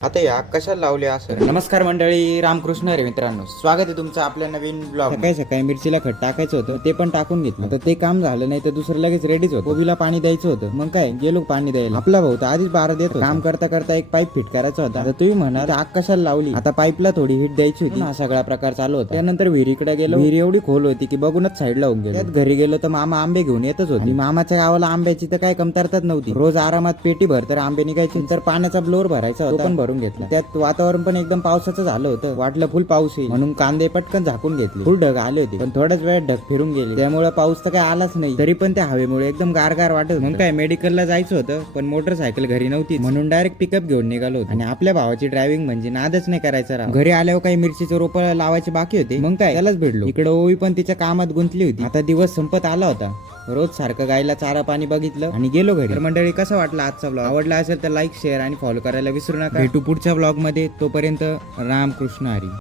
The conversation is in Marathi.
आता या कशाला लावले असं. नमस्कार मंडळी, रामकृष्ण हरी मित्रांनो, स्वागत आहे तुमचं आपल्या नवीन ब्लॉग. सकाळी सकाळी मिरचीला खत टाकायचं होतं, ते पण टाकून घेतलं. आता ते काम झालं नाही तर दुसरं लगेच रेडीच होतं. कोबीला पाणी द्यायचं होतं, मग काय गेलो पाणी द्यायला. आपला भाऊ तर आधीच 12 देत होता. काम करता करता एक पाईप फिट करायचा होता. आता तुम्ही म्हणाल आग कशाला लावली, आता पाईपला थोडी हिट द्यायची होती. हा सगळा प्रकार चालू होता. त्यानंतर विहिरीकडे गेलो. विहीर एवढी खोल होती की बघूनच साईडला होऊन गेलो. त्यात घरी गेलो तर मामा आंबे घेऊन येतच होते. मामाच्या गावाला आंब्याची तर काय कमतरताच नव्हती. रोज आरामात पेटी भर तर आंबे निघायचे. तर पाण्याचा ब्लोअर भरायचा होता, तो पण भरून घेतला. त्यात वातावरण पण एकदम पावसाचं झालं होतं. वाटलं फुल पाऊस येईल म्हणून कांदे पटकन झाकून घेतले. फुल ढग आले होते, पण थोड्याच वेळात ढग फिरून गेले. त्यामुळे पाऊस तर काय आलाच नाही. तरी पण त्या हवेमुळे एकदम गारगार वाटत. मग काय मेडिकलला जायचं होतं, पण मोटरसायकल घरी नव्हती म्हणून डायरेक्ट पिकअप घेऊन निघालो होतो. आणि आपल्या भावाची ड्रायव्हिंग म्हणजे नादच नाही करायचा राव. घरी आल्यावर काही मिरचीचे रोप लावायचे बाकी होते. मग काय त्यालाच भेटलो. इकडे ओवी पण तिच्या कामात गुंतली होती. आता दिवस संपत आला होता. रोज सारखं गायला चारा पाणी बघितलं आणि गेलो घरी. तर मंडळी, कसा वाटला आजचा ब्लॉग? आवडला असेल तर लाईक शेअर आणि फॉलो करायला विसरू नका. भेटू पुढच्या ब्लॉग मध्ये. तोपर्यंत रामकृष्ण हरी.